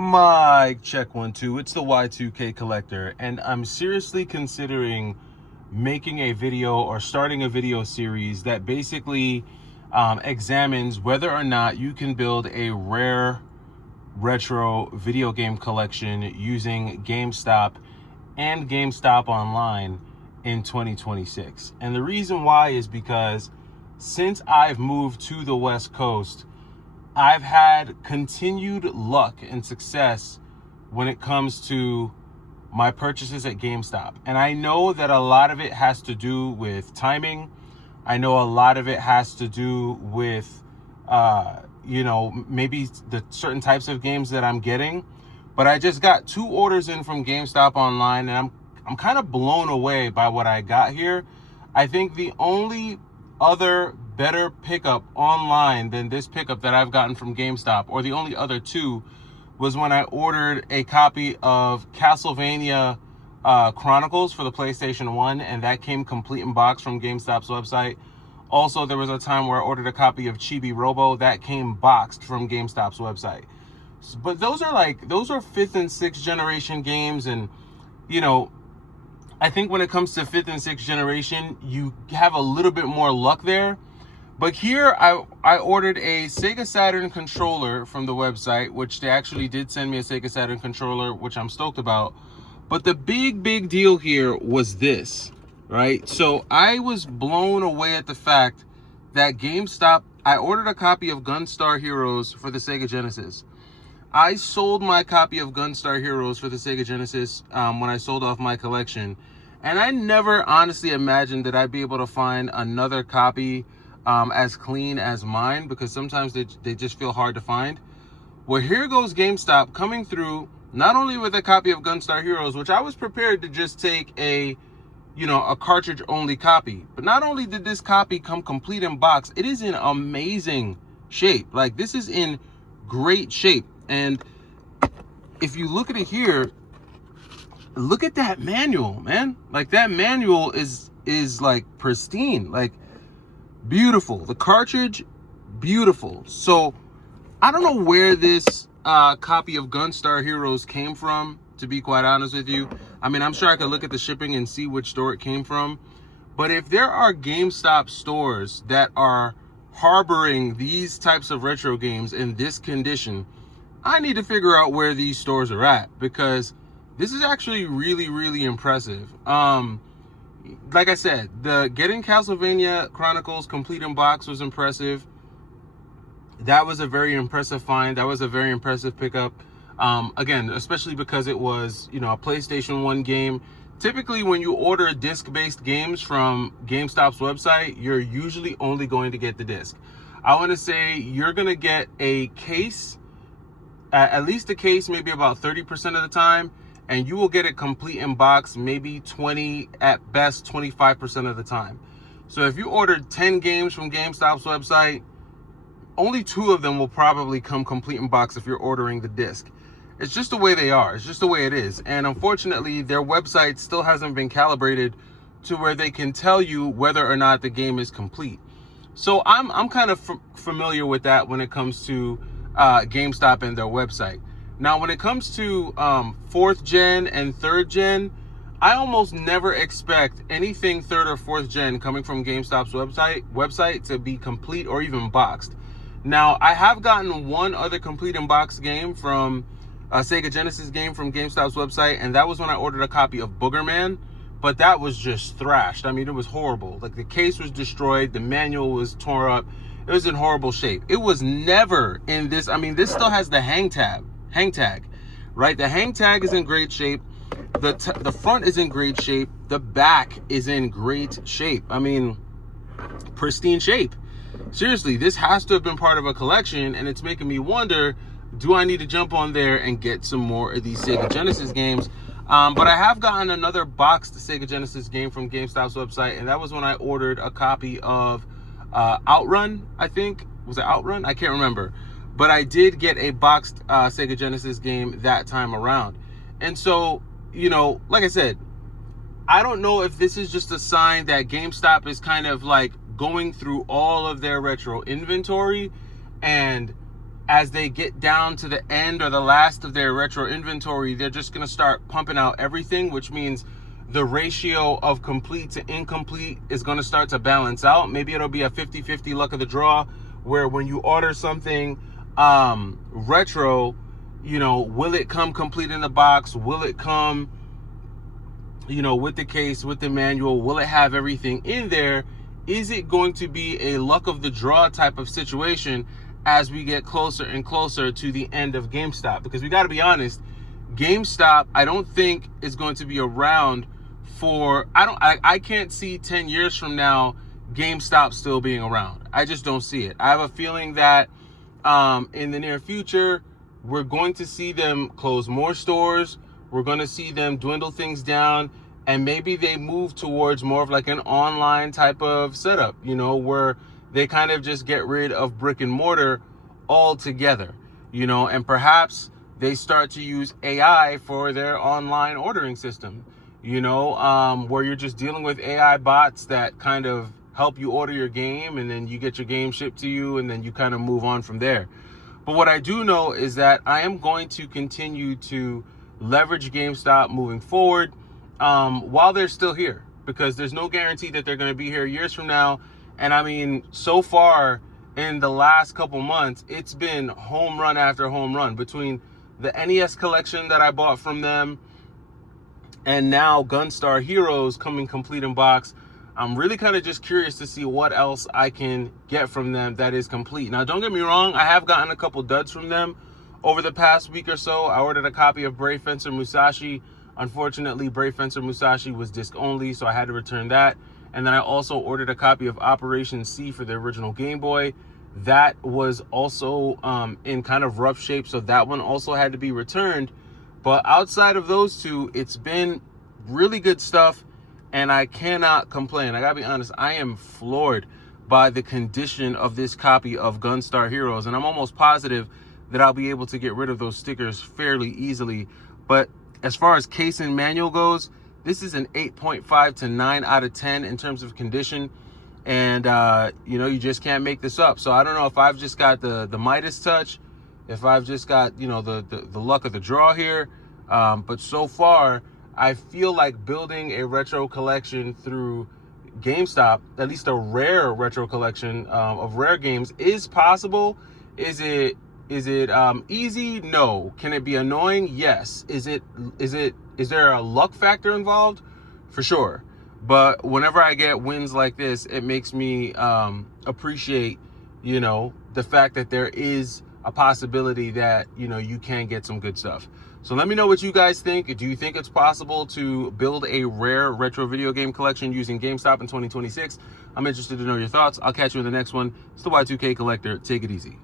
Mic check 1 2. It's the Y2K collector, and I'm seriously considering making a video or starting a video series that basically examines whether or not you can build a rare retro video game collection using GameStop and GameStop Online in 2026. And the reason why is because since I've moved to the West Coast, I've had continued luck and success when it comes to my purchases at GameStop. And I know that a lot of it has to do with timing. I know a lot of it has to do with, maybe the certain types of games that I'm getting. But I just got 2 orders in from GameStop Online, and I'm kind of blown away by what I got here. I think the only other better pickup online than this pickup that I've gotten from GameStop, or the only other 2, was when I ordered a copy of Castlevania Chronicles for the PlayStation 1, and that came complete in box from GameStop's website. Also, there was a time where I ordered a copy of Chibi Robo that came boxed from GameStop's website. But those are 5th and 6th generation games, and I think when it comes to 5th and 6th generation, you have a little bit more luck there. But here, I ordered a Sega Saturn controller from the website, which they actually did send me a Sega Saturn controller, which I'm stoked about. But the big deal here was this, right? So I was blown away at the fact that GameStop, I ordered a copy of Gunstar Heroes for the Sega Genesis. I sold my copy of Gunstar Heroes for the Sega Genesis when I sold off my collection. And I never honestly imagined that I'd be able to find another copy as clean as mine, because sometimes they just feel hard to find. Well, here goes GameStop coming through, not only with a copy of Gunstar Heroes, which I was prepared to just take a cartridge only copy. But not only did this copy come complete in box, it is in amazing shape. Like, this is in great shape. And if you look at it here, look at that manual, man. Like, that manual is like pristine, like beautiful. The cartridge, beautiful. So I don't know where this copy of Gunstar Heroes came from, to be quite honest with you. I mean, I'm sure I could look at the shipping and see which store it came from. But if there are GameStop stores that are harboring these types of retro games in this condition, I need to figure out where these stores are at, because this is actually really impressive. Like I said, getting Castlevania Chronicles complete in box was impressive. That was a very impressive find. That was a very impressive pickup. Again, especially because it was, a PlayStation 1 game. Typically, when you order disc-based games from GameStop's website, you're usually only going to get the disc. I want to say you're going to get a case, at least a case, maybe about 30% of the time, and you will get it complete in box maybe 20, at best 25% of the time. So if you ordered 10 games from GameStop's website, only 2 of them will probably come complete in box if you're ordering the disc. It's just the way they are. It's just the way it is. And unfortunately, their website still hasn't been calibrated to where they can tell you whether or not the game is complete. So I'm kind of familiar with that when it comes to GameStop and their website. Now, when it comes to 4th gen and 3rd gen, I almost never expect anything 3rd or 4th gen coming from GameStop's website to be complete or even boxed. Now, I have gotten one other complete in box game from a Sega Genesis game from GameStop's website, and that was when I ordered a copy of Boogerman, but that was just thrashed. I mean, it was horrible. Like, the case was destroyed, the manual was torn up, it was in horrible shape. It was never in this. I mean, this still has the hang tag, right? The hang tag is in great shape. The front is in great shape. The back is in great shape. I mean, pristine shape. Seriously, this has to have been part of a collection, and it's making me wonder, do I need to jump on there and get some more of these Sega Genesis games? But I have gotten another boxed Sega Genesis game from GameStop's website, and that was when I ordered a copy of Outrun, I think. Was it Outrun? I can't remember. But I did get a boxed Sega Genesis game that time around. And so, like I said, I don't know if this is just a sign that GameStop is kind of like going through all of their retro inventory and as they get down to the end or the last of their retro inventory, they're just going to start pumping out everything, which means the ratio of complete to incomplete is going to start to balance out. Maybe it'll be a 50-50 luck of the draw, where when you order something retro, will it come complete in the box? Will it come, with the case, with the manual? Will it have everything in there? Is it going to be a luck of the draw type of situation as we get closer and closer to the end of GameStop? Because we got to be honest, GameStop, I don't think is going to be around for, I can't see 10 years from now GameStop still being around. I just don't see it. I have a feeling that in the near future, we're going to see them close more stores. We're going to see them dwindle things down, and maybe they move towards more of like an online type of setup, where they kind of just get rid of brick and mortar altogether, and perhaps they start to use AI for their online ordering system, where you're just dealing with AI bots that kind of help you order your game, and then you get your game shipped to you, and then you kind of move on from there. But what I do know is that I am going to continue to leverage GameStop moving forward while they're still here, because there's no guarantee that they're going to be here years from now. And I mean, so far in the last couple months, it's been home run after home run between the NES collection that I bought from them and now Gunstar Heroes coming complete in box. I'm really kind of just curious to see what else I can get from them that is complete. Now, don't get me wrong, I have gotten a couple duds from them over the past week or so. I ordered a copy of Brave Fencer Musashi. Unfortunately, Brave Fencer Musashi was disc only, so I had to return that. And then I also ordered a copy of Operation C for the original Game Boy. That was also in kind of rough shape, so that one also had to be returned. But outside of those two, it's been really good stuff, and I cannot complain. I gotta be honest, I am floored by the condition of this copy of Gunstar Heroes, and I'm almost positive that I'll be able to get rid of those stickers fairly easily. But as far as case and manual goes, this is an 8.5 to 9 out of 10 in terms of condition. And, you just can't make this up. So I don't know if I've just got the Midas touch, if I've just got, the luck of the draw here. But so far, I feel like building a retro collection through GameStop, at least a rare retro collection of rare games, is possible. Is it easy? No. Can it be annoying? Yes. Is there a luck factor involved? For sure. But whenever I get wins like this, it makes me appreciate, the fact that there is a possibility that, you can get some good stuff. So let me know what you guys think. Do you think it's possible to build a rare retro video game collection using GameStop in 2026? I'm interested to know your thoughts. I'll catch you in the next one. It's the Y2K Collector. Take it easy.